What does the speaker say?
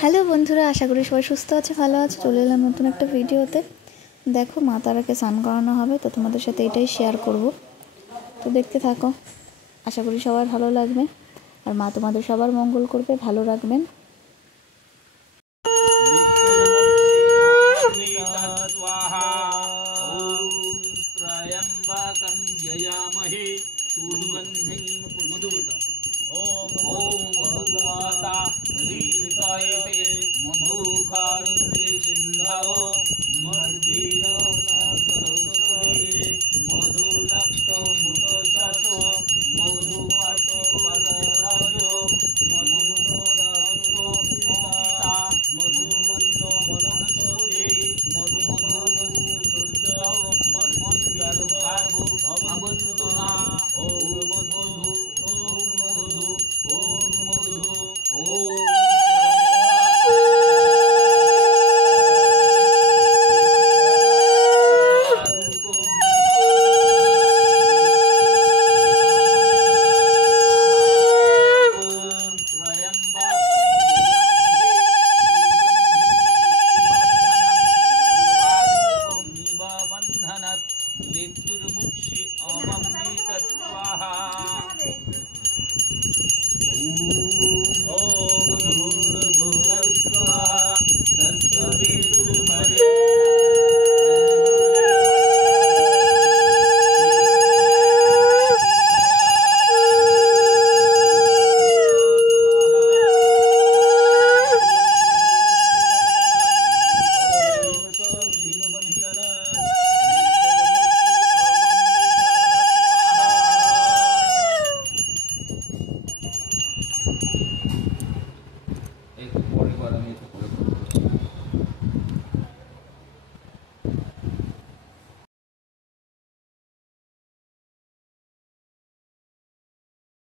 হ্যালো বন্ধুরা, আশা করি সবাই সুস্থ আছে, ভালো আছে। চলে এলাম নতুন একটা ভিডিওতে। দেখো, মা তারাকে স্নান করানো হবে, তো তোমাদের সাথে এটাই শেয়ার করব। তো দেখতে থাকো, আশা করি সবার ভালো লাগবে। আর মা তোমাদের সবার মঙ্গল করবে, ভালো রাখবেন। एक पौड़ी बार में